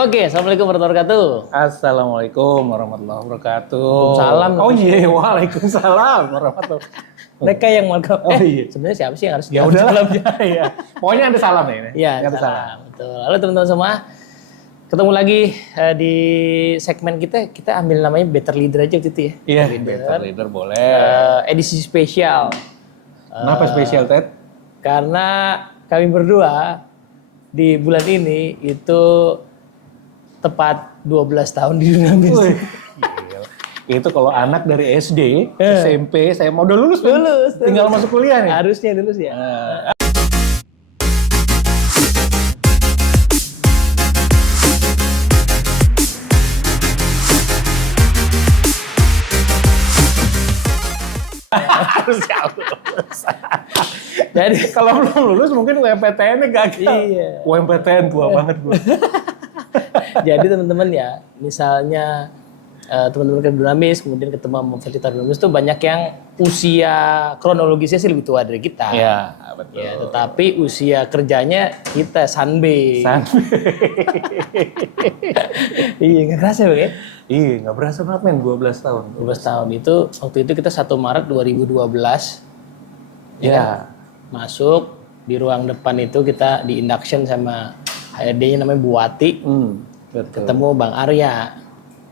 Oke, assalamualaikum warahmatullahi wabarakatuh. Assalamualaikum warahmatullahi wabarakatuh. Salam. Oh iya, waalaikumsalam warahmatullahi. Mereka yang mau iya. sebenarnya siapa sih yang harus Ya udah salam ya. Pokoknya ada salam ya ini. Iya, ada salam. Betul. Halo teman-teman semua. Ketemu lagi di segmen kita ambil namanya Better Leader aja waktu itu ya. Iya, Better Leader boleh. Edisi spesial. Kenapa spesial, Ted? Karena kami berdua di bulan ini itu tepat 12 tahun di dunia bisnis. Itu kalau anak dari SD, SMP, saya mau udah lulus. Tinggal masuk kuliah nih. Harusnya lulus ya. Harusnya lulus. Jadi Kalau belum lulus mungkin UMPTN-nya gagal. Iya. UMPTN tua banget gue. Jadi teman-teman ya, misalnya teman-teman kerja dinamis, kemudian ketemu sama facilitator dinamis tuh banyak yang usia kronologisnya sih lebih tua dari kita. Iya, betul. Ya, tetapi usia kerjanya kita sunbe. Iya, nggak kerasa ya? Iya, nggak berasa banget men, 12 tahun. 12 tahun itu, waktu itu kita 1 Maret 2012. Ya kan? Masuk di ruang depan itu kita di induction sama HRD-nya namanya Bu Wati. Betul. Ketemu Bang Arya.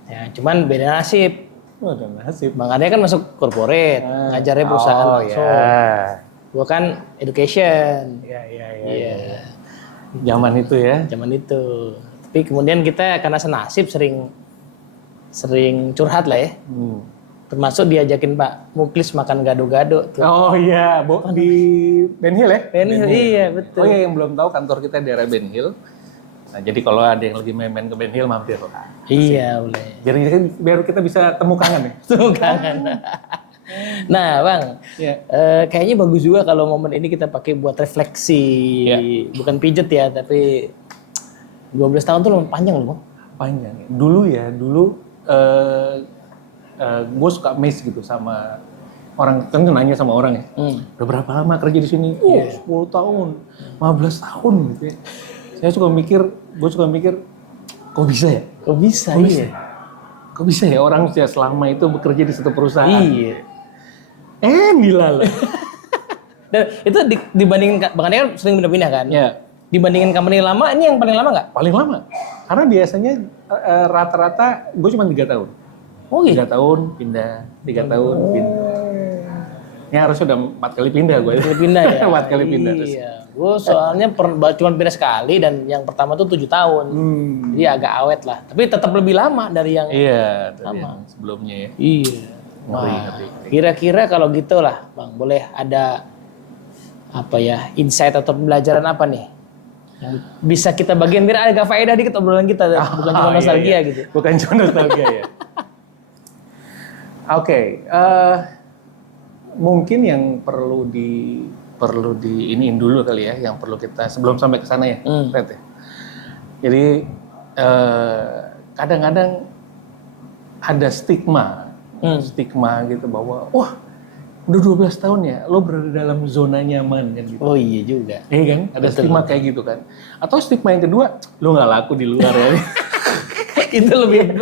Ya, cuman beda nasib. Oh, ada nasib. Bang Arya kan masuk corporate, ngajarnya perusahaan langsung. Ya. Gua kan education. Iya. Zaman itu ya. Zaman itu. Tapi kemudian kita karena senasib sering curhat lah ya. Termasuk diajakin Pak Muklis makan gado-gado tuh. Oh iya, di Ben Hill ya? Ben Hill, iya betul. Oh iya, yang belum tahu kantor kita daerah Ben Hill. Nah, jadi kalau ada yang lagi main-main ke Ben Hill, mampir lah. Iya, boleh. Biar kita bisa temu kangen nih. Temu kangen. Nah, Bang, kayaknya bagus juga kalau momen ini kita pakai buat refleksi. Bukan pijet ya, tapi 12 tahun tuh lumayan panjang loh, Bang. Panjang. Dulu gue suka miss gitu sama orang, kan nanya sama orang ya. Udah berapa lama kerja di sini? 10 tahun, 15 tahun gitu ya. Gue suka mikir, kok bisa ya? Kok bisa? Kok bisa ya orang selama itu bekerja di satu perusahaan? Iya. Gila loh. Dan itu dibandingin, Bang Ade kan sering pindah-pindah kan? Ya. Dibandingin company lama, ini yang paling lama nggak? Paling lama. Karena biasanya rata-rata gue cuma 3 tahun. Oh iya? 3 tahun pindah, 3 tahun pindah. Ya harus udah 4 kali pindah gue. 4 kali pindah ya? 4 kali pindah. Iya. Gue soalnya cuma pindah sekali dan yang pertama tuh 7 tahun. Jadi agak awet lah. Tapi tetap lebih lama dari yang yang sebelumnya ya. Iya. Ngeri. Kira-kira kalau gitu lah Bang, boleh ada apa ya, insight atau pembelajaran apa nih? Yang bisa kita bagian biar agak faedah dikit obrolan kita. Bukan cuma nostalgia gitu. Bukan cuma nostalgia ya. Oke, mungkin yang perlu iniin dulu kali ya, yang perlu kita sebelum sampai ke sana ya, Red ya. Jadi kadang-kadang ada stigma gitu bahwa wah udah 12 tahun ya, lo berada dalam zona nyaman kan gitu. Oh iya juga. Iya kan, ada stigma kayak gitu kan. Atau stigma yang kedua, lo nggak laku di luar ya. Itu lebih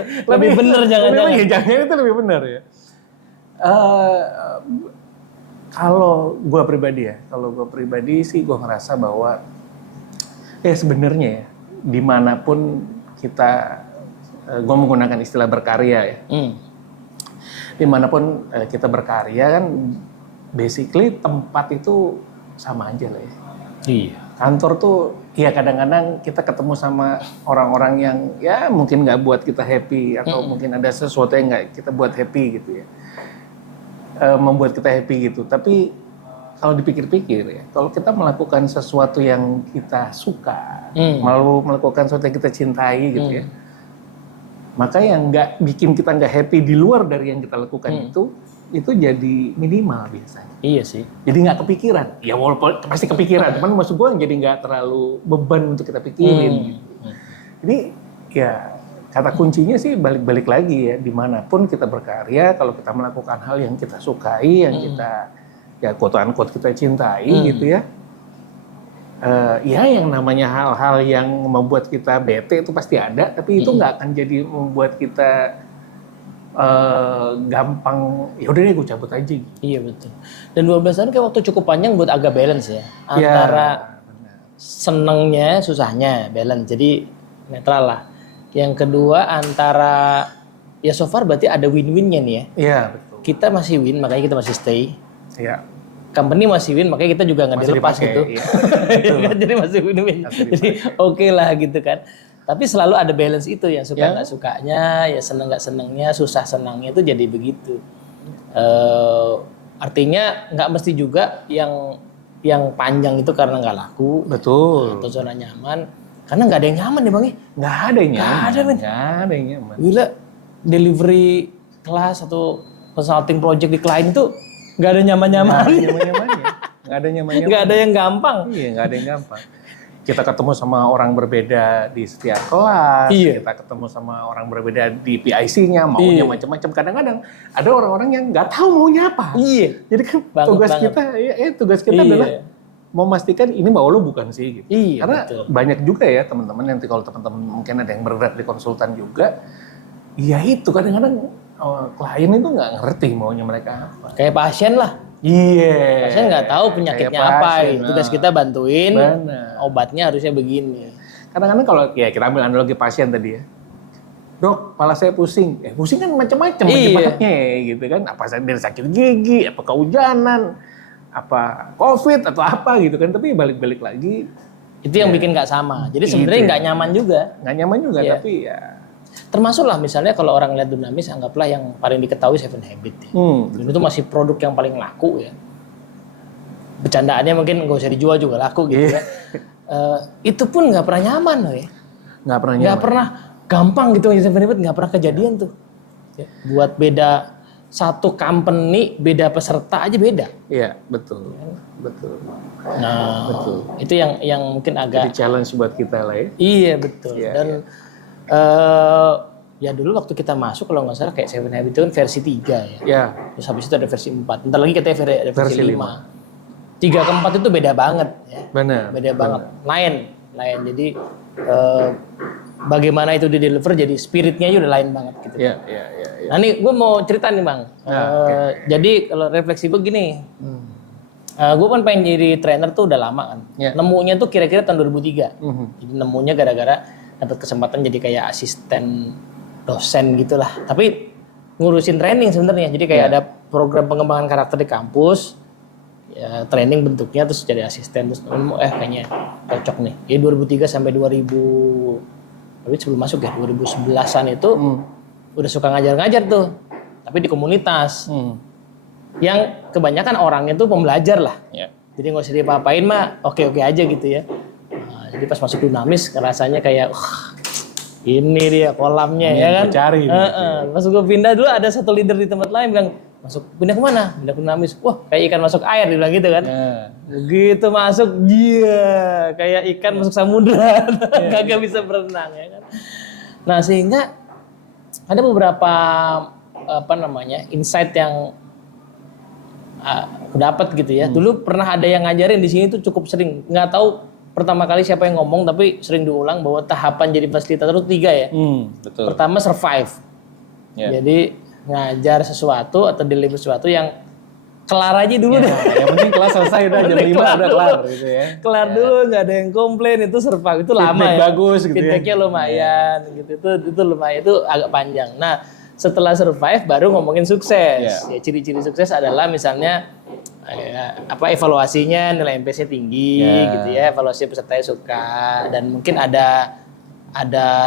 bener jangan-jangan. Jangan itu lebih benar ya. Kalau gue pribadi sih gue ngerasa bahwa sebenarnya ya dimanapun kita, gue menggunakan istilah berkarya ya. Dimanapun kita berkarya kan, basically tempat itu sama aja lah ya. Iya. Kantor tuh ya kadang-kadang kita ketemu sama orang-orang yang ya mungkin nggak buat kita happy atau mungkin ada sesuatu yang nggak kita buat happy gitu ya. Membuat kita happy gitu. Tapi kalau dipikir-pikir ya, kalau kita melakukan sesuatu yang kita suka, melakukan sesuatu yang kita cintai gitu ya, maka yang nggak bikin kita nggak happy di luar dari yang kita lakukan itu jadi minimal biasanya. Iya sih. Jadi nggak kepikiran. Ya walaupun pasti kepikiran, cuman maksud gue jadi nggak terlalu beban untuk kita pikirin. Gitu. Jadi ya kata kuncinya sih balik-balik lagi ya, dimanapun kita berkarya, kalau kita melakukan hal yang kita sukai, yang kita ya quote-unquote kita cintai gitu ya, Ya yang namanya hal-hal yang membuat kita bete itu pasti ada, tapi itu nggak akan jadi membuat kita gampang, ya udah deh gue cabut aja gitu. Iya betul. Dan 12 tahun kayak waktu cukup panjang buat agak balance ya. Antara senengnya, susahnya balance. Jadi netral lah. Yang kedua antara ya so far berarti ada win-winnya nih ya. Iya betul. Kita masih win, makanya kita masih stay. Iya. Company masih win, makanya kita juga nggak dilepas gitu. Iya. Jadi masih win-win. Jadi oke lah gitu kan. Tapi selalu ada balance itu, yang suka nggak sukanya, ya seneng nggak senengnya, susah senangnya itu jadi begitu. Artinya nggak mesti juga yang panjang itu karena nggak laku. Betul. Atau zona nyaman, karena nggak ada yang nyaman nih Bang. Nggak ada yang nyaman. Nggak ada men. Nggak ada yang nyaman. Gila, delivery kelas atau consulting project di klien itu nggak ada nyaman-nyaman. Nggak ada nyaman-nyaman. Nggak ada yang gampang. Iya, nggak ada yang gampang. Kita ketemu sama orang berbeda di setiap kelas, kita ketemu sama orang berbeda di PIC-nya, maunya macam-macam. Kadang-kadang ada orang-orang yang nggak tahu maunya apa. Iya. Jadi kan tugas kita adalah memastikan ini mau lo bukan sih. Gitu. Iya, karena betul. banyak juga ya teman-teman, nanti kalau teman-teman mungkin ada yang bergerak di konsultan juga, ya itu kadang-kadang klien itu nggak ngerti maunya mereka apa. Kayak pasien lah. Iya. Pasien nggak tahu penyakitnya apa. Tugas kita bantuin. Benar. Obatnya harusnya begini. Kadang-kadang kalau ya kita ambil analogi pasien tadi ya. Dok, kepala saya pusing. Pusing kan macam-macam penyebabnya gitu kan. Apa dari sakit gigi, apa kehujanan, apa COVID atau apa gitu kan. Tapi balik-balik lagi itu yang bikin nggak sama. Jadi sebenarnya nggak nyaman juga. Nggak nyaman juga, tapi ya. Termasuk lah misalnya kalau orang lihat Dunamis, anggaplah yang paling diketahui Seven Habits. Dan itu masih produk yang paling laku ya. Bercandaannya mungkin nggak usah dijual juga laku gitu ya. Itu pun nggak pernah nyaman loh ya. Nggak pernah nyaman. Nggak pernah gampang gitu Seven Habits, nggak pernah kejadian tuh. Ya, buat beda satu company, beda peserta aja beda. Iya, betul. Betul. Nah, betul. Itu yang mungkin agak jadi challenge buat kita lah ya. Iya, betul. Iya, dan ya dulu waktu kita masuk kalau nggak salah kayak Seven Habits itu kan versi 3 ya. Iya. Terus habis itu ada versi 4. Ntar lagi katanya ada versi 5. 3 ke 4 itu beda banget ya. Benar. Beda banget. Lain. Jadi bagaimana itu di deliver, jadi spiritnya aja udah lain banget gitu. Iya. Nah nih gue mau cerita nih Bang. Jadi kalau refleksi gue gini. Gue kan pengen jadi trainer tuh udah lama kan. Nemunya tuh kira-kira tahun 2003. Jadi nemunya gara-gara dapat kesempatan jadi kayak asisten dosen gitulah. Tapi ngurusin training sebenarnya. Jadi kayak ada program pengembangan karakter di kampus. Ya, training bentuknya terus jadi asisten terus kayaknya cocok nih. Jadi 2003 sampai 2000, tapi sebelum masuk ya 2011-an itu udah suka ngajar-ngajar tuh. Tapi di komunitas. Yang kebanyakan orangnya tuh pembelajar lah. Jadi nggak usah diapa-apain mah oke-oke aja gitu ya. Jadi pas masuk Dunamis rasanya kayak ini dia kolamnya ya kan. Cari. Pas gue pindah dulu ada satu leader di tempat lain bilang pindah kemana? Pindah ke Dunamis. Wah kayak ikan masuk air dia bilang gitu kan. Begitu masuk kayak ikan masuk samudra. Kagak bisa berenang ya kan. Nah sehingga ada beberapa insight yang aku dapat gitu ya. Dulu pernah ada yang ngajarin di sini tuh cukup sering. Nggak tahu pertama kali siapa yang ngomong, tapi sering diulang bahwa tahapan jadi fasilitator itu 3 ya. Betul. Pertama survive. Jadi ngajar sesuatu atau deliver sesuatu yang kelar aja dulu deh. Yang penting kelas selesai udah jam 5 udah kelar gitu ya. Kelar dulu, nggak ada yang komplain, itu survive. Itu lama ya. Bagus gitu. Feedbacknya lumayan gitu. Itu lumayan, itu agak panjang. Nah, setelah survive baru ngomongin sukses. Ya, ciri-ciri sukses adalah misalnya evaluasinya nilai MPC tinggi gitu ya, evaluasi pesertanya suka, dan mungkin ada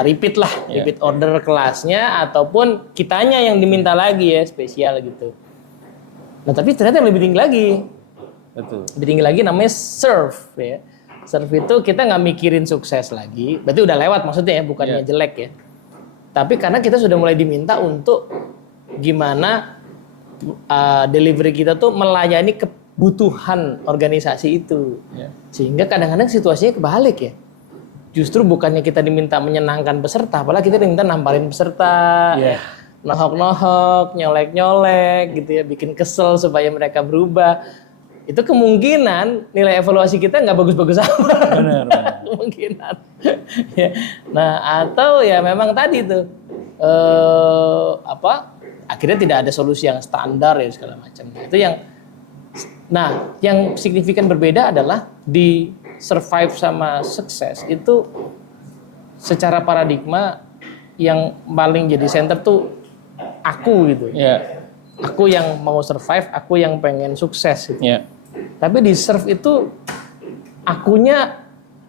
repeat lah, repeat order kelasnya ataupun kitanya yang diminta lagi ya, spesial gitu. Nah, tapi ternyata yang lebih tinggi lagi. Betul. Lebih tinggi lagi namanya serve ya. Serve itu kita nggak mikirin sukses lagi, berarti udah lewat maksudnya ya, bukannya jelek ya. Tapi karena kita sudah mulai diminta untuk gimana delivery kita tuh melayani kebutuhan organisasi itu. Sehingga kadang-kadang situasinya kebalik ya. Justru bukannya kita diminta menyenangkan peserta, apalagi kita diminta nampalin peserta, nohok-nohok, nyolek-nyolek gitu ya, bikin kesel supaya mereka berubah. itu kemungkinan nilai evaluasi kita nggak bagus-bagus amat. Benar. Kemungkinan. Ya. Nah, atau ya memang tadi tuh akhirnya tidak ada solusi yang standar ya segala macam. Itu yang signifikan berbeda adalah di survive sama sukses itu secara paradigma yang paling jadi center tuh aku gitu. Ya. Aku yang mau survive, aku yang pengen sukses gitu. Ya. Tapi di serve itu akunya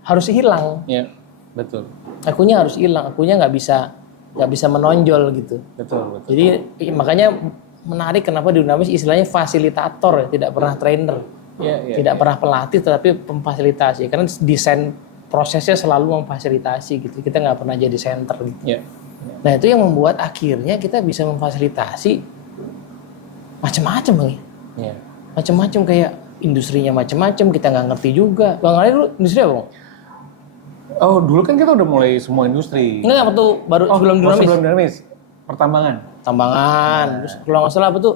harus hilang. Ya. Betul. Akunya harus hilang, akunya nggak bisa menonjol gitu. Betul. Jadi makanya menarik kenapa di Unamis istilahnya fasilitator ya, tidak pernah trainer. Tidak pernah pelatih tetapi memfasilitasi. Karena desain prosesnya selalu memfasilitasi gitu. Kita nggak pernah jadi center gitu. Ya. Nah, itu yang membuat akhirnya kita bisa memfasilitasi macam-macam Bang. Ya. Macam-macam kayak industrinya macam-macam, kita nggak ngerti juga. Bang Ali dulu industri apa Bang? Oh, dulu kan kita udah mulai semua industri. Enggak, apa tuh baru sebelum Dinamis? Sebelum Dinamis. Pertambangan. Tambangan, terus kalau nggak salah apa tuh?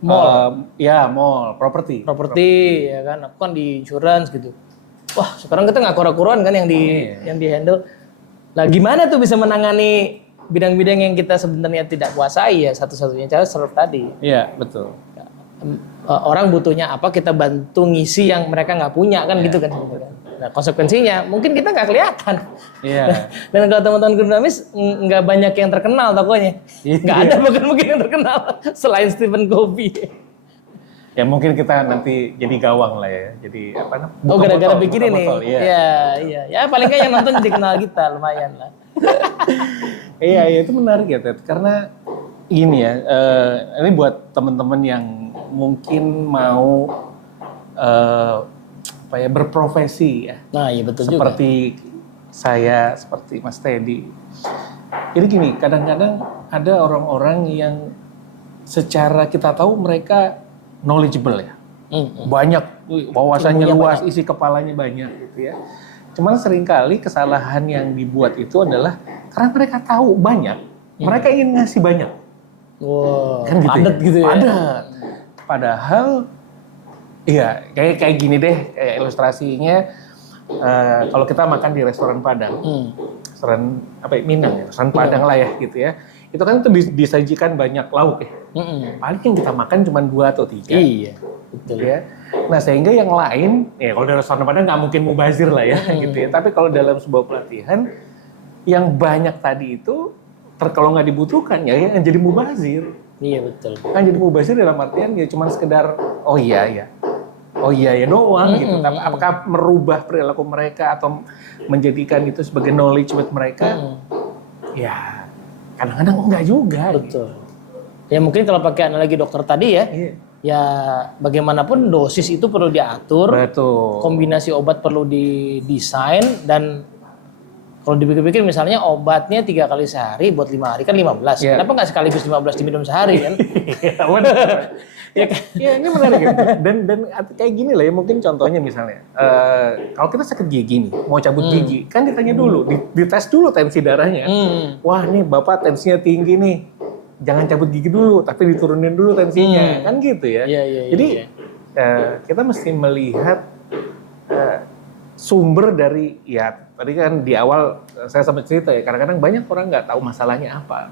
Mall. Mall, properti, Ya kan, aku kan di insurance gitu. Wah, sekarang kita nggak kura-kuruan kan yang di handle. Lah gimana tuh bisa menangani bidang-bidang yang kita sebenarnya tidak kuasai ya, satu-satunya cara serve tadi. Iya, betul. Orang butuhnya apa, kita bantu ngisi yang mereka nggak punya kan gitu kan. Nah, konsekuensinya mungkin kita nggak kelihatan. Iya. Dan kalau teman-teman Dinamis nggak banyak yang terkenal tokonya. Nggak ada bahkan mungkin yang terkenal selain Stephen Covey. Ya mungkin kita nanti jadi gawang lah ya. Jadi apa namanya? Oh, gara-gara bikin ini. Iya. Ya paling nggak yang nonton jadi kenal kita, lumayan lah. Iya, itu menarik ya, Ted. Karena gini ya, ini buat teman-teman yang mungkin mau berprofesi ya. Nah, iya betul seperti juga. Saya, seperti Mas Teddy. Jadi gini, kadang-kadang ada orang-orang yang secara kita tahu mereka knowledgeable ya. Banyak, wawasannya luas, isi kepalanya banyak gitu ya. Cuman seringkali kesalahan yang dibuat itu adalah karena mereka tahu banyak, mereka ingin ngasih banyak. Wow, kan gitu padat ya? gitu ya. Padat. Padahal iya, kayak gini deh, kayak ilustrasinya kalau kita makan di restoran Padang. Restoran Minang ya, restoran Padang lah ya gitu ya. Itu kan itu disajikan banyak lauk ya. Paling yang kita makan cuma 2 atau 3. Iya, betul Ya. Nah, sehingga yang lain, ya kalau di restoran Padang nggak mungkin mubazir lah ya gitu ya. Tapi kalau dalam sebuah pelatihan yang banyak tadi itu kalau nggak dibutuhkan ya yang jadi mubazir. Iya, betul. Kan jadi mubazir dalam artian ya cuma sekedar oh iya ya doang gitu. Tapi apakah merubah perilaku mereka atau menjadikan itu sebagai knowledge buat mereka? Ya kadang-kadang enggak juga. Betul. Ya mungkin kalau pakai analogi dokter tadi ya, ya bagaimanapun dosis itu perlu diatur. Betul. Kombinasi obat perlu didesain dan kalau dipikir-pikir misalnya obatnya 3 kali sehari buat 5 hari kan 15. Kenapa nggak sekaligus 15 diminum sehari kan? Iya benar. Ya ini menarik ya. Dan kayak gini lah ya mungkin contohnya misalnya kalau kita sakit gigi nih mau cabut gigi kan ditanya dulu dites dulu tensi darahnya. Wah nih bapak tensinya tinggi nih jangan cabut gigi dulu tapi diturunin dulu tensinya kan gitu ya. Jadi kita mesti melihat sumber dari ya tadi kan di awal saya sempat cerita ya kadang-kadang banyak orang nggak tahu masalahnya apa.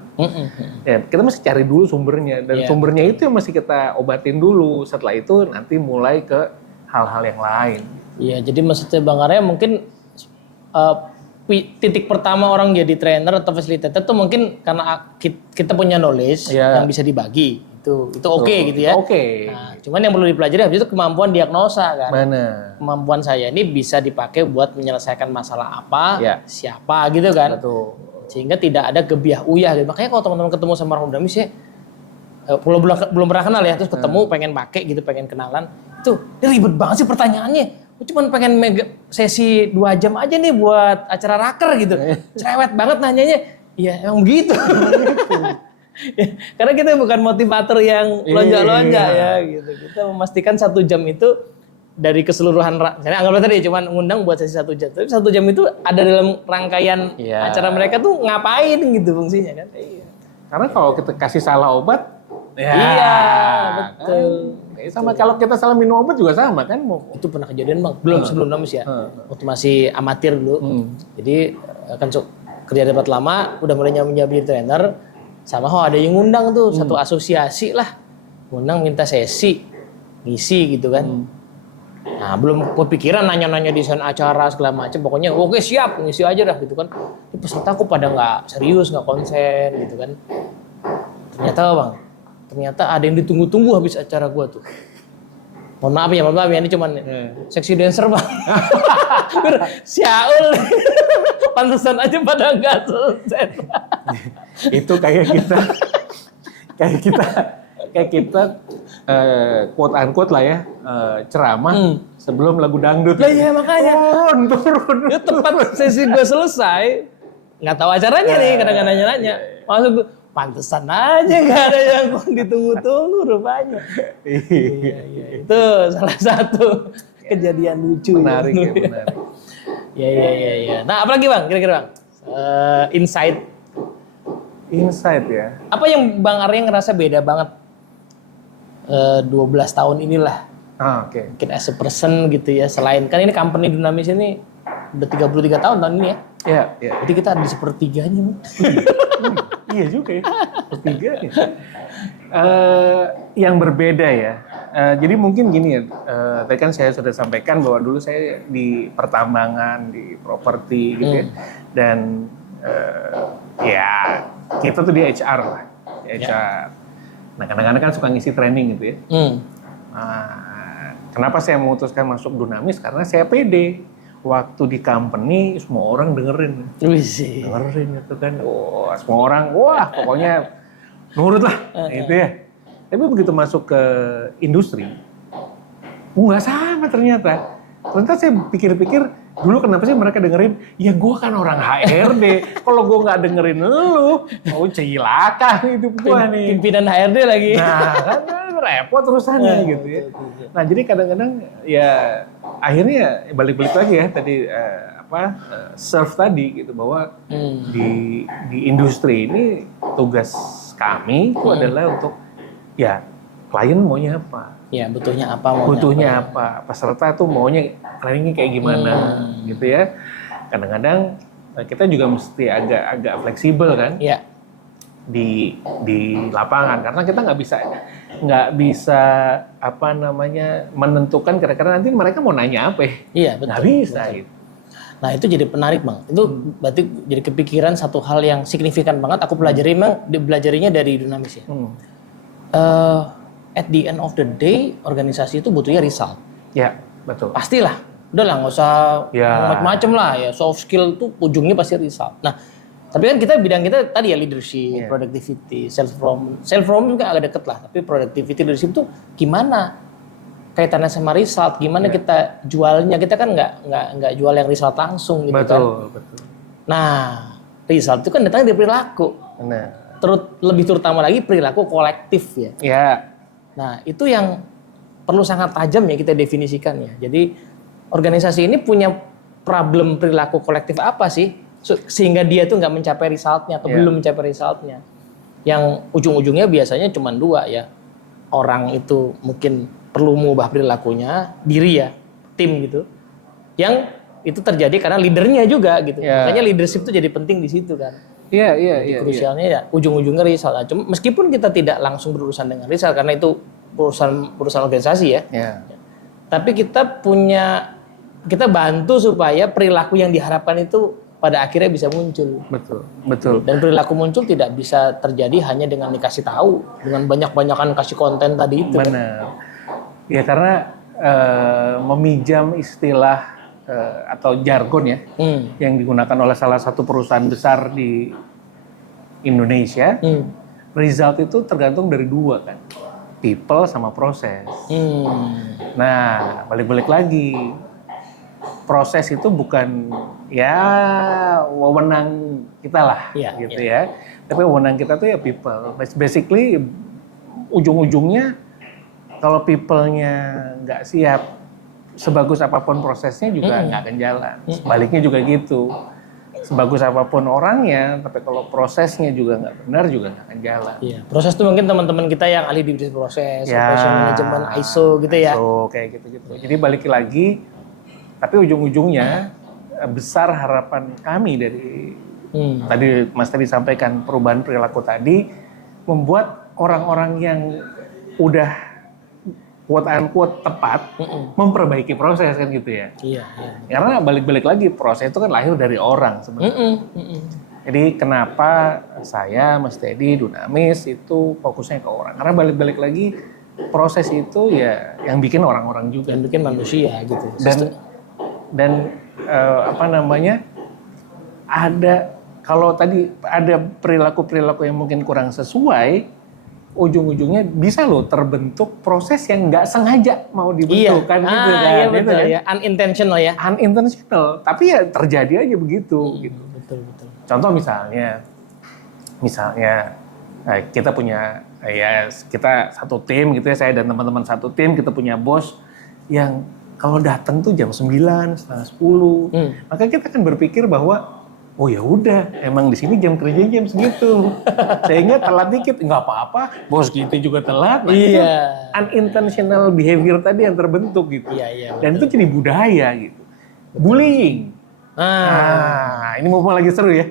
Ya, kita mesti cari dulu sumbernya dan sumbernya itu yang mesti kita obatin dulu. Setelah itu nanti mulai ke hal-hal yang lain. Iya, jadi maksudnya Bang Arya mungkin titik pertama orang jadi trainer atau facilitator itu mungkin karena kita punya knowledge yang bisa dibagi. Itu oke gitu ya. Oke. Nah, cuman yang perlu dipelajari habis itu kemampuan diagnosa kan. Mana? Kemampuan saya ini bisa dipakai buat menyelesaikan masalah apa, siapa gitu kan. Betul. Sehingga tidak ada gebiah uyah gitu. Makanya kalau teman-teman ketemu sama orang Dinamis ya belum pernah kenal ya, terus ketemu pengen pakai gitu, pengen kenalan. Itu ribet banget sih pertanyaannya. Gue cuma pengen sesi 2 jam aja nih buat acara raker gitu. Cerewet banget nanyanya. Iya, emang begitu. Ya, karena kita bukan motivator yang lonjak-lonjak ya gitu. Kita memastikan 1 jam itu dari keseluruhan, misalnya anggaplah tadi cuma ngundang buat sesi 1 jam. Tapi 1 jam itu ada dalam rangkaian acara mereka tuh ngapain gitu fungsinya kan. Karena kalau kita kasih salah obat, iya betul. Kan, Sama kalau kita salah minum obat juga sama kan. Itu pernah kejadian bang, belum sebelum Dunamis ya, waktu masih amatir dulu. Jadi kan kerja di tempat lama, udah mulai nyambi trainer, sama ada yang ngundang tuh satu asosiasi lah, ngundang minta sesi ngisi gitu kan. Nah belum kepikiran nanya-nanya desain acara segala macam, pokoknya oke siap ngisi aja dah gitu kan. Ini peserta kok pada nggak serius, nggak konsen gitu kan. Ternyata ada yang ditunggu-tunggu habis acara gua tuh. Mohon maaf ya, ini cuman seksi dancer bang. Syaul, pantesan aja pada nggak selesai. Itu kayak kita quote unquote lah ya, ceramah sebelum lagu dangdut. Lah ya makanya. Turun. Itu tepat sesi gua selesai, nggak tahu acaranya nih, kadang-kadang nanya-nanya. Masuk gua, pantesan aja nggak ada yang ditunggu-tunggu rupanya. Iya. Itu salah satu kejadian lucu. Menarik ya, menarik. Iya. Nah, apalagi bang, kira-kira bang, insight ya. apa yang Bang Arya ngerasa beda banget 12 tahun inilah. Oke. Mungkin as a person gitu ya, selain kan ini company Dunamis ini udah 33 tahun ini ya. Iya. Jadi kita ada di sepertiganya. Iya juga ya, sepertiganya. Yang berbeda ya. Jadi mungkin gini ya, tadi kan saya sudah sampaikan bahwa dulu saya di pertambangan, di properti gitu ya. Dan ya kita tuh di HR lah, HR. Nah kadang-kadang kan suka ngisi training gitu ya. Nah, kenapa saya memutuskan masuk Dunamis? Karena saya pede. Waktu di company semua orang dengerin gitu kan. Wah, semua orang pokoknya nurut lah gitu ya. Tapi begitu masuk ke industri, nggak sama ternyata. Ternyata saya pikir-pikir dulu kenapa sih mereka dengerin? Ya gue kan orang HRD. Kalau gue nggak dengerin lu, cilaka hidup gue nih. Pimpinan HRD lagi. Nah kan repot terusannya gitu ya. Nah jadi kadang-kadang ya akhirnya balik-balik lagi ya tadi serve tadi gitu bahwa di industri ini tugas kami itu adalah untuk ya klien maunya apa. Ya butuhnya apa, peserta tuh maunya trainingnya kayak gimana gitu ya. Kadang-kadang kita juga mesti agak fleksibel kan di lapangan karena kita nggak bisa menentukan kira-kira nanti mereka mau nanya apa. Iya betul. Nggak bisa gitu. Nah itu jadi menarik bang. Itu berarti jadi kepikiran satu hal yang signifikan banget. Aku belajarinya dari Dunamis ya. At the end of the day, organisasi itu butuhnya result. Ya, betul. Pastilah. Udah lah, nggak usah macam-macam lah ya. Soft skill tuh ujungnya pasti result. Nah, tapi kan bidang kita tadi ya leadership, productivity, self-improvement kan agak deket lah. Tapi productivity, leadership tuh gimana kaitannya sama result? Gimana kita jualnya? Kita kan nggak jual yang result langsung gitu kan. Betul. Nah, result itu kan datangnya dari perilaku. Benar. Lebih terutama lagi perilaku kolektif ya. Ya. Nah itu yang perlu sangat tajam ya kita definisikan ya. Jadi organisasi ini punya problem perilaku kolektif apa sih sehingga dia tuh nggak mencapai resultnya atau belum mencapai resultnya. Yang ujung-ujungnya biasanya cuma dua ya. Orang itu mungkin perlu mengubah perilakunya, diri ya, tim gitu. Yang itu terjadi karena leadernya juga gitu. Makanya leadership itu jadi penting di situ kan. Iya. Krusialnya ya ujung-ujungnya result. Nah, cuma meskipun kita tidak langsung berurusan dengan result karena itu perusahaan organisasi ya. Tapi kita bantu supaya perilaku yang diharapkan itu pada akhirnya bisa muncul. Betul. Dan perilaku muncul tidak bisa terjadi hanya dengan dikasih tahu, dengan banyak-banyakan kasih konten tadi itu. Benar. Ya karena meminjam istilah atau jargon ya yang digunakan oleh salah satu perusahaan besar di Indonesia, result itu tergantung dari dua kan, people sama proses. Nah balik-balik lagi, proses itu bukan ya wewenang kita lah gitu ya, tapi wewenang kita tuh ya people. Basically ujung-ujungnya kalau people-nya nggak siap, sebagus apapun prosesnya juga nggak akan jalan. Sebaliknya juga gitu. sebagus apapun orangnya, tapi kalau prosesnya juga nggak benar juga nggak akan jalan. Iya, proses itu mungkin teman-teman kita yang ahli di bisnis proses, Ya, operation management, ISO gitu ya. ISO kayak gitu-gitu. Jadi balik lagi, tapi ujung-ujungnya besar harapan kami dari tadi Mas tadi sampaikan perubahan perilaku tadi, membuat orang-orang yang udah quote unquote tepat memperbaiki proses kan gitu ya. Iya. Karena balik-balik lagi proses itu kan lahir dari orang sebenarnya. Jadi kenapa saya, Mas Teddy, Dunamis itu fokusnya ke orang? Karena balik-balik lagi proses itu ya yang bikin orang-orang juga. Yang bikin manusia gitu. Dan apa namanya? Ada kalau tadi ada perilaku-perilaku yang mungkin kurang sesuai, ujung-ujungnya bisa loh terbentuk proses yang nggak sengaja mau dibentuk kan gitu kan. Iya betul gitu, kan? ya, unintentional ya. Unintentional, tapi ya terjadi aja begitu gitu. Betul. Contoh misalnya kita punya kita satu tim gitu ya, saya dan teman-teman satu tim, kita punya bos yang kalau datang tuh jam 9, setengah 10, maka kita akan berpikir bahwa oh ya udah, emang di sini jam kerjanya jam segitu. Sehingga telat dikit nggak apa-apa, bos kita juga telat. Nah, itu unintentional behavior tadi yang terbentuk gitu. Iya, dan itu jadi budaya gitu. Bullying. Ini mau lagi seru ya.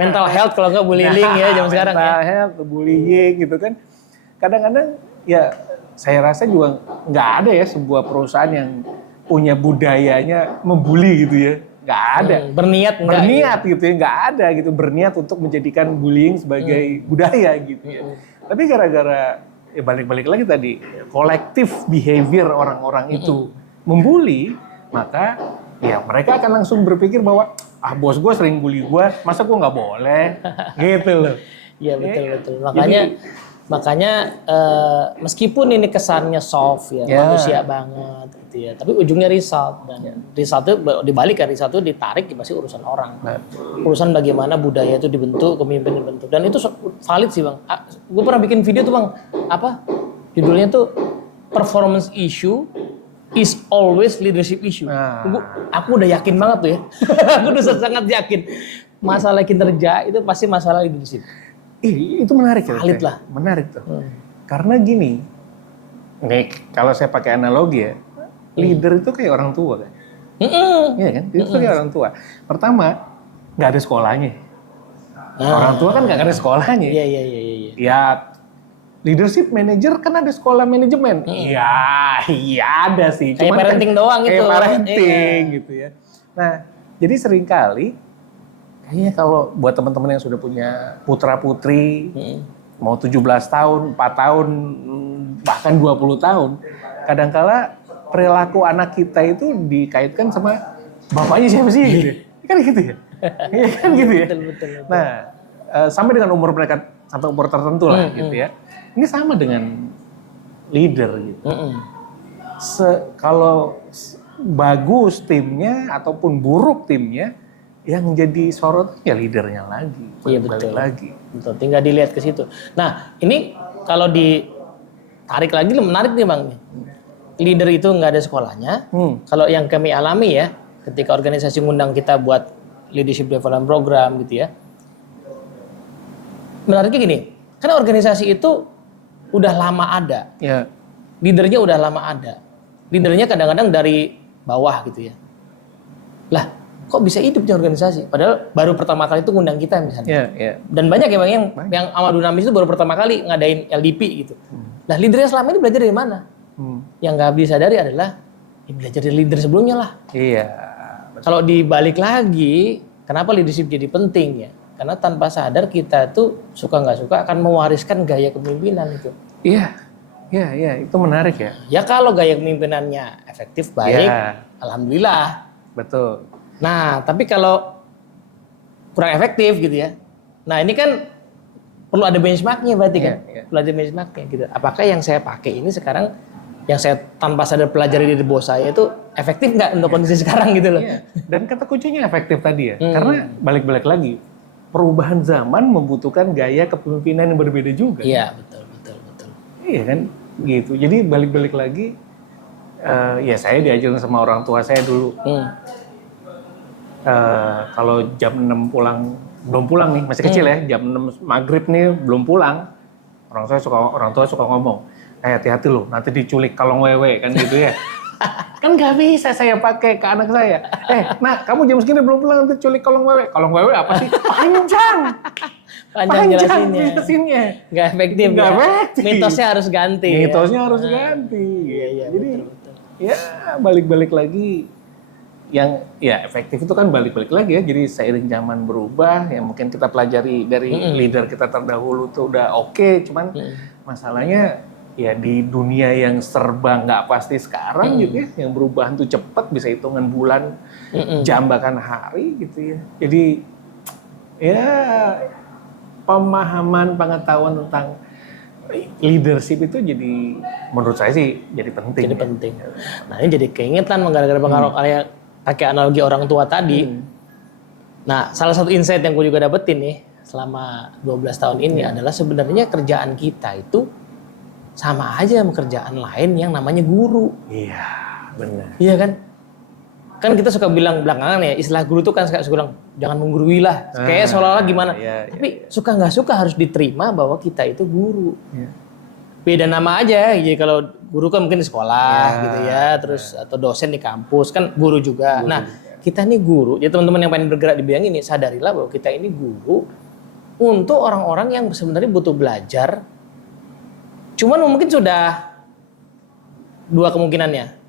Mental health kalau nggak bullying ya jam sekarang ya. Mental health, bullying gitu kan. Kadang-kadang ya saya rasa juga nggak ada ya sebuah perusahaan yang punya budayanya membuli gitu ya. Nggak ada. Berniat gitu ya, nggak ada gitu. Berniat untuk menjadikan bullying sebagai budaya gitu ya. Tapi gara-gara ya balik-balik lagi tadi, kolektif behavior orang-orang itu membuli, maka ya mereka akan langsung berpikir bahwa bos gue sering bully gue, masa gue nggak boleh gitu loh. Iya betul. Makanya meskipun ini kesannya soft ya, manusia banget gitu ya, tapi ujungnya result, dan result itu dibalik kan, result itu ditarik ya pasti urusan orang. Urusan bagaimana budaya itu dibentuk, pemimpin dibentuk, dan itu valid sih Bang. Gue pernah bikin video tuh Bang, judulnya tuh performance issue is always leadership issue. Aku udah yakin banget tuh ya. Aku udah sangat yakin masalah kinerja itu pasti masalah leadership. Itu menarik ya. Valid lah. Menarik tuh. Karena gini, kalau saya pakai analogi ya, leader itu kayak orang tua kan. Iya kan? Itu kayak orang tua. Pertama, nggak ada sekolahnya. Orang tua kan nggak ada sekolahnya. Iya. Ya, leadership manager kan ada sekolah manajemen. Iya ada sih. Kayak parenting doang itu. Kayak parenting gitu ya. Nah, jadi seringkali kayaknya kalau buat teman-teman yang sudah punya putra-putri, mau 17 tahun, 4 tahun, bahkan 20 tahun, kadangkala perilaku anak kita itu dikaitkan sama bapaknya siapa sih gitu. Kan gitu ya. Iya kan gitu ya. Betul. Nah, sampai dengan umur mereka, sampai umur tertentu lah gitu ya. Ini sama dengan leader gitu. Kalau bagus timnya ataupun buruk timnya, yang jadi sorot ya leadernya lagi. Iya balik lagi. Betul. Tinggal dilihat ke situ. Nah, ini kalau ditarik lagi menarik nih Bang. Leader itu nggak ada sekolahnya. Kalau yang kami alami ya, ketika organisasi ngundang kita buat leadership development program gitu ya. Menariknya gini, karena organisasi itu udah lama ada. Ya. Leadernya udah lama ada. Leadernya kadang-kadang dari bawah gitu ya. Lah, kok bisa hidup di organisasi? Padahal baru pertama kali itu ngundang kita misalnya. Dan banyak ya Bang yang sama Dunamis itu baru pertama kali ngadain LDP gitu. Lah leadernya selama ini belajar dari mana? Yang nggak bisa dari adalah belajar dari leader sebelumnya lah. Iya. Kalau dibalik lagi, kenapa leadership jadi penting ya? Karena tanpa sadar kita tuh suka nggak suka akan mewariskan gaya kepemimpinan itu. Iya, itu menarik ya. Ya kalau gaya kepemimpinannya efektif, baik, alhamdulillah. Betul. Nah, tapi kalau kurang efektif gitu ya. Nah, ini kan perlu ada benchmarknya berarti kan. Perlu ada benchmarknya gitu. Apakah yang saya pakai ini sekarang, yang saya tanpa sadar pelajari dari bos saya itu efektif nggak untuk kondisi sekarang gitu loh. Dan kata kuncinya efektif tadi ya. Karena balik-balik lagi, perubahan zaman membutuhkan gaya kepemimpinan yang berbeda juga. Iya, betul. Iya kan, gitu. Jadi balik-balik lagi, ya saya diajarin sama orang tua saya dulu. Kalau jam 6 belum pulang nih, masih kecil ya, jam 6 maghrib nih belum pulang, orang tua suka ngomong, hati-hati loh, nanti diculik kalong wewe kan gitu ya. Kan nggak bisa saya pakai ke anak saya. Nah kamu jam segini belum pulang, nanti culik kalong wewe. Kalong wewe apa sih? Panjang jelasinnya. Nggak efektif. Nggak efektif. Mitosnya harus ganti. Mitosnya harus ganti. Iya, Jadi betul. ya balik-balik lagi. Yang ya efektif itu kan balik-balik lagi ya. Jadi seiring zaman berubah, yang mungkin kita pelajari dari leader kita terdahulu tuh udah oke, cuman masalahnya ya di dunia yang serba nggak pasti sekarang gitu ya, yang berubahan tuh cepat, bisa hitungan bulan, jam bahkan hari gitu ya. Jadi ya pemahaman, pengetahuan tentang leadership itu jadi menurut saya sih jadi penting. Jadi penting. Nah ini jadi keingetan gara-gara pengaruh kayak pakai analogi orang tua tadi. Nah salah satu insight yang gue juga dapetin nih selama 12 tahun ini adalah sebenarnya kerjaan kita itu sama aja sama kerjaan lain yang namanya guru. Iya, benar. Iya kan? Kan kita suka bilang belakangan ya, istilah guru tuh kan suka bilang jangan menggurui lah. Kayak seolah-olah gimana. Tapi suka nggak suka harus diterima bahwa kita itu guru. Iya. Beda nama aja. Jadi kalau guru kan mungkin di sekolah gitu ya, terus atau dosen di kampus kan guru juga. Nah, kita ini guru. Jadi teman-teman yang pengen bergerak di bidang ini sadarilah bahwa kita ini guru untuk orang-orang yang sebenarnya butuh belajar. Cuman mungkin sudah dua kemungkinannya.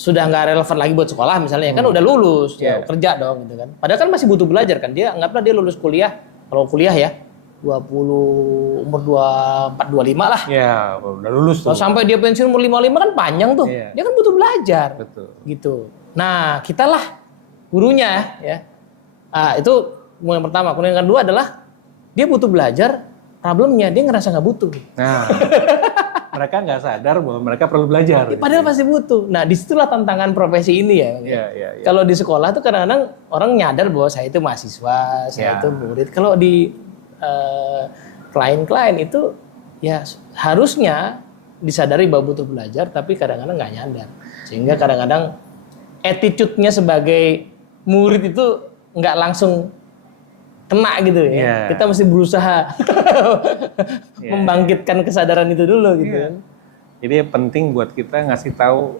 Sudah nggak relevan lagi buat sekolah misalnya, kan udah lulus, ya kerja dong gitu kan. Padahal kan masih butuh belajar kan. Dia anggaplah dia lulus kuliah, kalau kuliah ya umur 24, 25 lah. Ya, udah lulus tuh. Kalau sampai dia pensiun umur 55 kan panjang tuh. Dia kan butuh belajar. Betul. Gitu. Nah, kitalah gurunya ya. Itu yang pertama. Kemudian yang kedua adalah dia butuh belajar, problemnya dia ngerasa nggak butuh. Nah, mereka nggak sadar bahwa mereka perlu belajar. Padahal pasti butuh. Nah, disitulah tantangan profesi ini ya. Iya. Kalau di sekolah tuh kadang-kadang orang nyadar bahwa saya itu mahasiswa, saya itu murid. Kalau di klien-klien itu ya harusnya disadari bahwa butuh belajar, tapi kadang-kadang nggak nyadar. Sehingga kadang-kadang attitude-nya sebagai murid itu nggak langsung kena gitu ya. Kita mesti berusaha membangkitkan kesadaran itu dulu gitu kan. Jadi penting buat kita ngasih tahu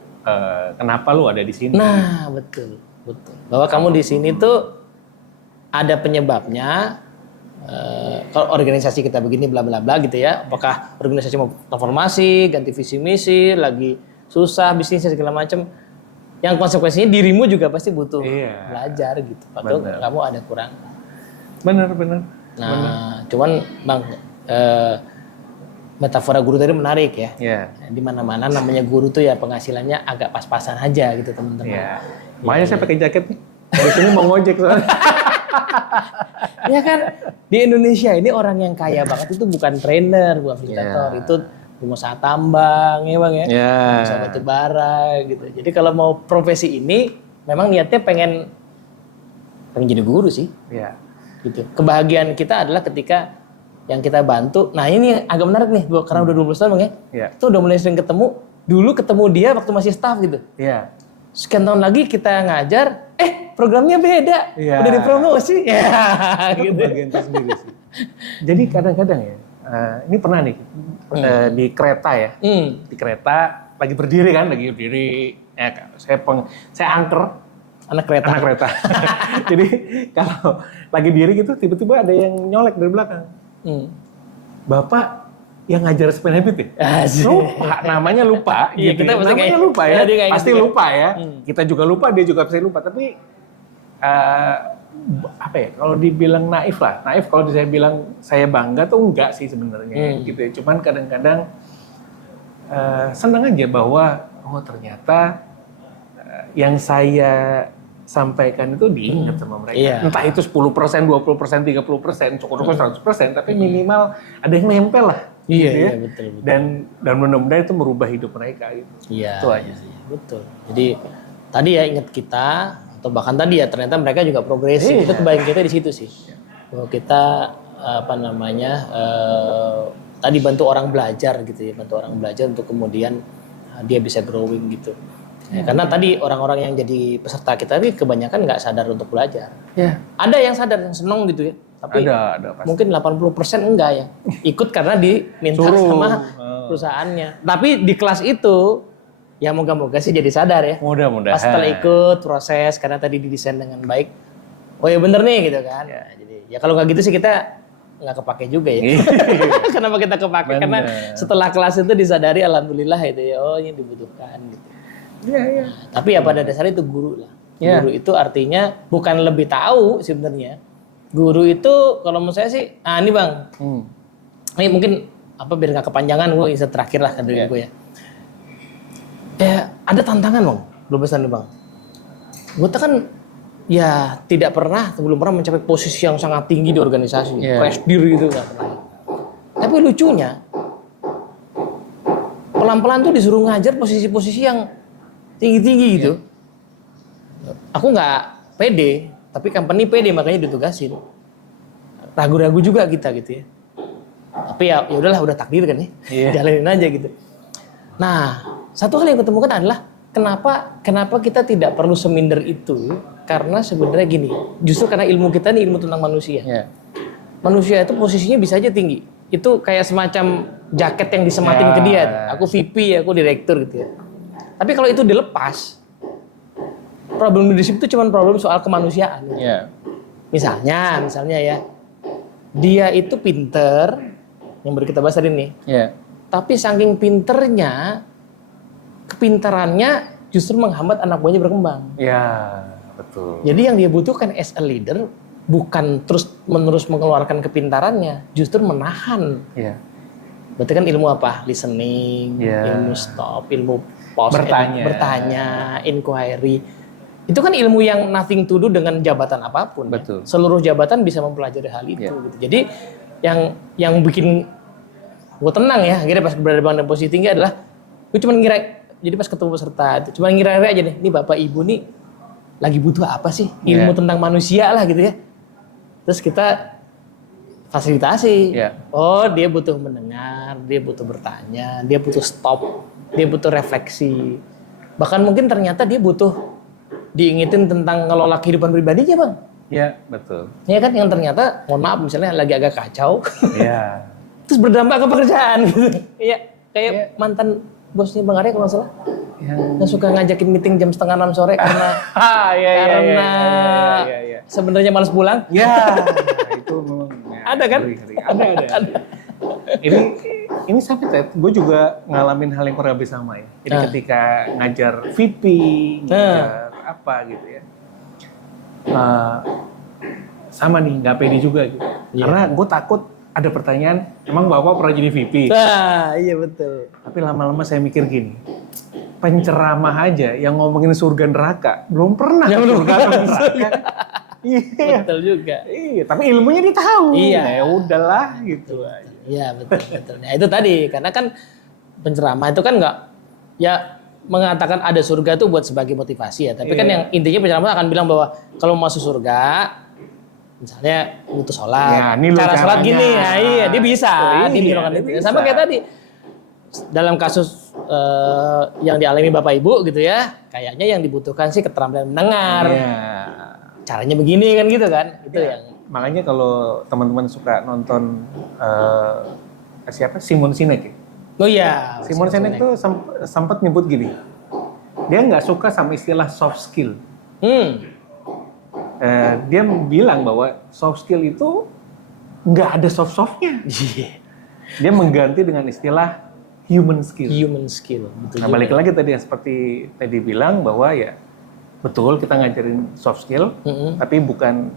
kenapa lu ada di sini. Nah, betul. Bahwa kamu di sini tuh ada penyebabnya. Kalau organisasi kita begini bla bla bla gitu ya. Apakah organisasi mau transformasi, ganti visi misi, lagi susah bisnisnya segala macam. Yang konsekuensinya dirimu juga pasti butuh belajar gitu. Atau kamu ada kurang. Benar. Nah, cuman Bang, metafora guru tadi menarik ya. Di mana-mana namanya guru tuh ya penghasilannya agak pas-pasan aja gitu teman-teman. Makanya saya pakai jaket nih. Di sini mau ngojek soalnya. Ya kan, di Indonesia ini orang yang kaya banget itu bukan trainer, bukan fasilitator, itu pengusaha tambang ya Bang ya. Pengusaha batu bara gitu. Jadi kalau mau profesi ini memang niatnya pengen jadi guru sih. Gitu. Kebahagiaan kita adalah ketika yang kita bantu. Nah ini agak menarik nih, karena udah 12 tahun Bang ya. Itu udah mulai sering ketemu. Dulu ketemu dia waktu masih staff gitu. Sekian tahun lagi kita ngajar, programnya beda. Udah dipromosi. Itu bagian tersendiri sih. Jadi kadang-kadang ya, ini pernah nih di kereta ya. Di kereta lagi berdiri. Ya, saya angker. Anak kereta. Jadi kalau lagi diri gitu tiba-tiba ada yang nyolek dari belakang. Bapak yang ngajar Spend Habit ya? Lupa, namanya lupa. Iya, gitu. kita Namanya lupa ya. Pasti gitu. lupa ya. Kita juga lupa, dia juga pasti lupa. Tapi apa ya? Kalau dibilang naif lah. Naif kalau saya bilang saya bangga tuh enggak sih sebenarnya. Gitu ya. Cuman kadang-kadang senang aja bahwa ternyata yang saya sampaikan itu diingat sama mereka. Entah itu 10%, 20%, 30%, cukup 100%, tapi minimal ada yang nempel lah. Betul. Dan mudah-mudahan itu merubah hidup mereka gitu. Itu aja sih. Betul. Jadi tadi ya ingat kita, atau bahkan tadi ya ternyata mereka juga progresif. Itu kebaikan kita di situ sih. Bahwa kita tadi bantu orang belajar gitu ya, bantu orang belajar untuk kemudian dia bisa growing gitu. Ya, karena tadi orang-orang yang jadi peserta kita ini kebanyakan nggak sadar untuk belajar. Ya. Ada yang sadar, yang seneng gitu ya. Tapi Ada pasti. mungkin 80% enggak ya. Ikut karena diminta sama perusahaannya. Tapi di kelas itu, ya moga-moga sih jadi sadar ya. Mudah-mudahan. Pas setelah ikut proses, karena tadi didesain dengan baik. Oh ya bener nih gitu kan. Ya, jadi ya kalau nggak gitu sih kita nggak kepake juga ya. Kenapa kita kepake? Karena setelah kelas itu disadari alhamdulillah itu ya, oh ini dibutuhkan gitu. Iya. Tapi ya pada dasarnya itu guru lah. Ya. Guru itu artinya bukan lebih tahu sebenarnya. Guru itu kalau menurut saya sih, ini Bang. Ini mungkin biar nggak kepanjangan, gue insert terakhir lah dari gue ya. Ya ada tantangan Bang, 12 tahun Bang. Gue kan ya belum pernah mencapai posisi yang sangat tinggi di organisasi. Presidir gitu nggak pernah. Tapi lucunya, pelan-pelan tuh disuruh ngajar posisi-posisi yang tinggi-tinggi gitu. Aku nggak pede, tapi company pede makanya ditugasin. Ragu-ragu juga kita gitu ya. Tapi ya udahlah, udah takdir kan ya. Jalanin aja gitu. Nah, satu hal yang kutemukan adalah kenapa kita tidak perlu seminder itu? Karena sebenarnya gini, justru karena ilmu kita ini ilmu tentang manusia. Manusia itu posisinya bisa aja tinggi. Itu kayak semacam jaket yang disematin ke dia. Aku VP, aku direktur gitu ya. Tapi kalau itu dilepas, problem leadership itu cuma problem soal kemanusiaan. Misalnya ya, dia itu pinter, yang baru kita bahas tadi nih. Tapi saking pinternya, kepintarannya justru menghambat anak buahnya berkembang. Betul. Jadi yang dia butuhkan as a leader bukan terus-menerus mengeluarkan kepintarannya, justru menahan. Berarti kan ilmu apa? Listening, ilmu stop, ilmu pause, bertanya, inquiry. Itu kan ilmu yang nothing to do dengan jabatan apapun. Betul. Ya. Seluruh jabatan bisa mempelajari hal itu. Gitu. Jadi yang bikin gue tenang ya, akhirnya pas berada di posisi tinggi adalah gue cuma ngira. Jadi pas ketemu peserta itu cuma ngira aja nih, ini bapak ibu nih lagi butuh apa sih? Ilmu tentang manusia lah gitu ya. Terus kita fasilitasi. Oh, dia butuh mendengar, dia butuh bertanya, dia butuh stop, dia butuh refleksi. Bahkan mungkin ternyata dia butuh diingetin tentang ngelola kehidupan pribadinya, Bang. Betul. Iya kan, yang ternyata mohon maaf misalnya lagi agak kacau. Terus berdampak ke pekerjaan gitu. Iya, kayak mantan bosnya Bang Arya kalau nggak salah. Yang suka ngajakin meeting jam 5:30 sore karena sebenarnya malas pulang. Itu memang. Ada kan? Ada. Ini sampai gue juga ngalamin hal yang kurang lebih sama ya. Jadi ketika ngajar VP, ngajar apa gitu ya. Sama nih, nggak pede juga gitu. Karena gue takut ada pertanyaan, emang Bapak pernah jadi VP? Iya betul. Tapi lama-lama saya mikir gini, penceramah aja yang ngomongin surga neraka belum pernah surga neraka. Betul juga. Tapi ilmunya dia tahu. Ya udahlah gitu aja. Iya betul. Nah itu tadi, karena kan penceramah itu kan nggak mengatakan ada surga itu buat sebagai motivasi ya. Tapi kan yang intinya penceramah akan bilang bahwa kalau masuk surga, misalnya butuh sholat, cara sholat gini, dia bisa, dia bilang itu. Sama kayak tadi, dalam kasus yang dialami Bapak Ibu gitu ya, kayaknya yang dibutuhkan sih keterampilan mendengar. Caranya begini kan gitu kan, itu yang. Makanya kalau teman-teman suka nonton siapa Simon Sinek ya? Oh iya. Simon Sinek tuh sempat nyebut gini, dia nggak suka sama istilah soft skill. Dia bilang bahwa soft skill itu nggak ada soft-softnya. Dia mengganti dengan istilah human skill. Betul. Nah balik lagi tadi yang seperti tadi bilang bahwa ya betul kita ngajarin soft skill, tapi bukan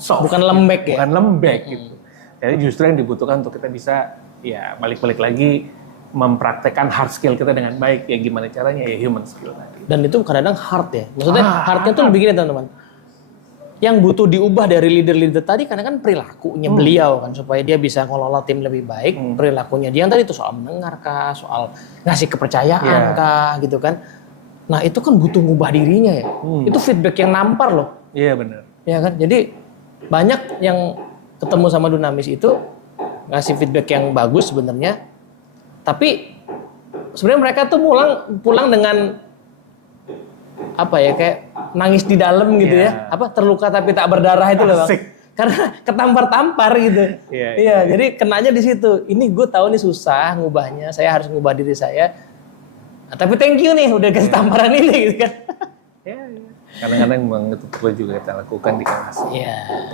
soft. Bukan lembek ya. Bukan lembek gitu. Jadi justru yang dibutuhkan untuk kita bisa ya balik-balik lagi mempraktekkan hard skill kita dengan baik. Ya gimana caranya? Ya human skill tadi. Dan itu kadang-kadang hard ya. Maksudnya hardnya tuh begini teman-teman. Yang butuh diubah dari leader-leader tadi karena kan perilakunya beliau kan supaya dia bisa ngelola tim lebih baik. Perilakunya dia yang tadi itu soal mendengar kah, soal ngasih kepercayaan kah gitu kan. Nah itu kan butuh ngubah dirinya ya. Itu feedback yang nampar loh. Iya benar. Ya kan. Jadi banyak yang ketemu sama Dunamis itu ngasih feedback yang bagus sebenarnya. Tapi sebenarnya mereka tuh pulang dengan apa ya, kayak nangis di dalam gitu ya. Apa terluka tapi tak berdarah itu loh Bang. Asik. Karena ketampar-tampar gitu. Iya, jadi kenanya di situ. Ini gue tahu nih susah ngubahnya, saya harus ngubah diri saya. Nah, tapi thank you nih udah kasih tamparan ini gitu kan. Iya. Kadang-kadang memang itu perlu juga kita lakukan di kelas.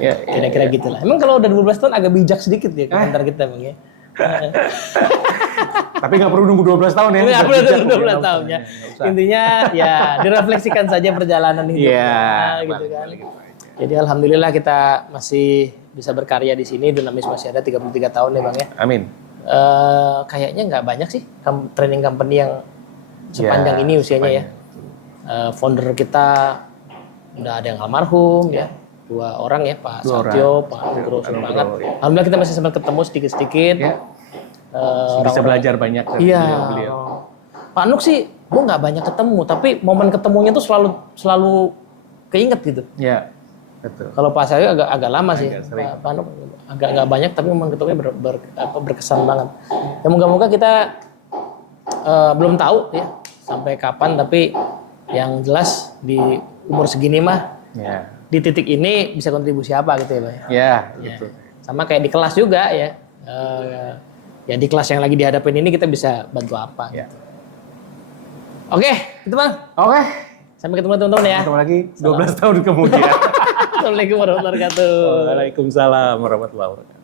Iya, kira-kira gitulah. Emang kalau udah 12 tahun agak bijak sedikit ya komentar kita Bang ya. Tapi nggak perlu nunggu 12 tahun ya. Nggak perlu nunggu 12 tahun ya. Intinya ya direfleksikan saja perjalanan hidup. Gitu kan. Jadi alhamdulillah kita masih bisa berkarya di sini. Dinamis masih ada 33 tahun ya Bang ya. Amin. Kayaknya nggak banyak sih training company yang sepanjang ini usianya ya. Founder kita udah ada yang almarhum ya. 2 orang ya, Pak Satyo, Pak Nugro banget. Alhamdulillah kita masih sempat ketemu sedikit-sedikit. Ya. Bisa belajar banyak dari beliau. Pak Nuk sih, gue nggak banyak ketemu, tapi momen ketemunya tuh selalu keinget gitu. Iya, betul. Kalau Pak Satyo agak lama sih, Pak Nuk agak nggak banyak, tapi momen ketemunya berkesan banget. Ya moga-moga kita belum tahu ya sampai kapan, tapi yang jelas di umur segini mah. Ya. Di titik ini bisa kontribusi apa gitu ya Pak? Ya, betul. Sama kayak di kelas juga ya. Ya di kelas yang lagi dihadapin ini kita bisa bantu apa gitu. Oke, itu Bang. Oke. Sampai ketemu teman-teman ya. Ketemu lagi 12 tahun kemudian. Assalamualaikum warahmatullahi wabarakatuh. Waalaikumsalam warahmatullahi wabarakatuh.